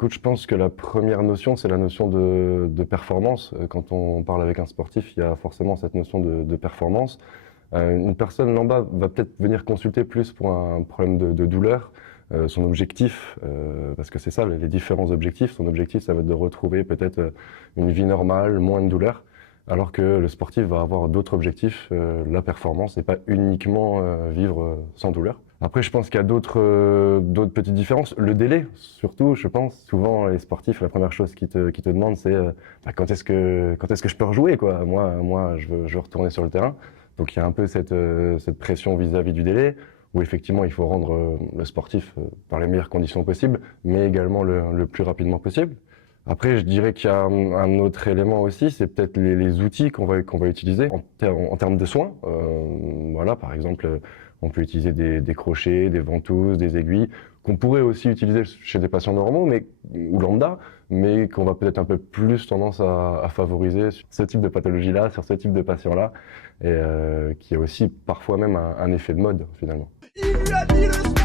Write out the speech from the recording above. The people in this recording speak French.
Écoute, je pense que la première notion, c'est la notion de performance. Quand on parle avec un sportif, il y a forcément cette notion de performance. Une personne lambda va peut-être venir consulter plus pour un problème de douleur. Son objectif, parce que c'est ça, les différents objectifs, son objectif, ça va être de retrouver peut-être une vie normale, moins de douleur, alors que le sportif va avoir d'autres objectifs, la performance, et pas uniquement vivre sans douleur. Après, je pense qu'il y a d'autres petites différences. Le délai, surtout, je pense. Souvent, les sportifs, la première chose qu'ils te demandent, c'est bah, quand est-ce que je peux rejouer, quoi. Moi, je veux retourner sur le terrain. Donc, il y a un peu cette pression vis-à-vis du délai, où effectivement, il faut rendre le sportif dans les meilleures conditions possibles, mais également le plus rapidement possible. Après, je dirais qu'il y a un autre élément aussi, c'est peut-être les outils qu'on va utiliser en termes de soins. Voilà, par exemple, on peut utiliser des crochets, des ventouses, des aiguilles, qu'on pourrait aussi utiliser chez des patients normaux, ou lambda, mais qu'on va peut-être un peu plus tendance à favoriser sur ce type de pathologie-là, sur ce type de patient-là, et qui a aussi parfois même un effet de mode finalement. Il lui a dit le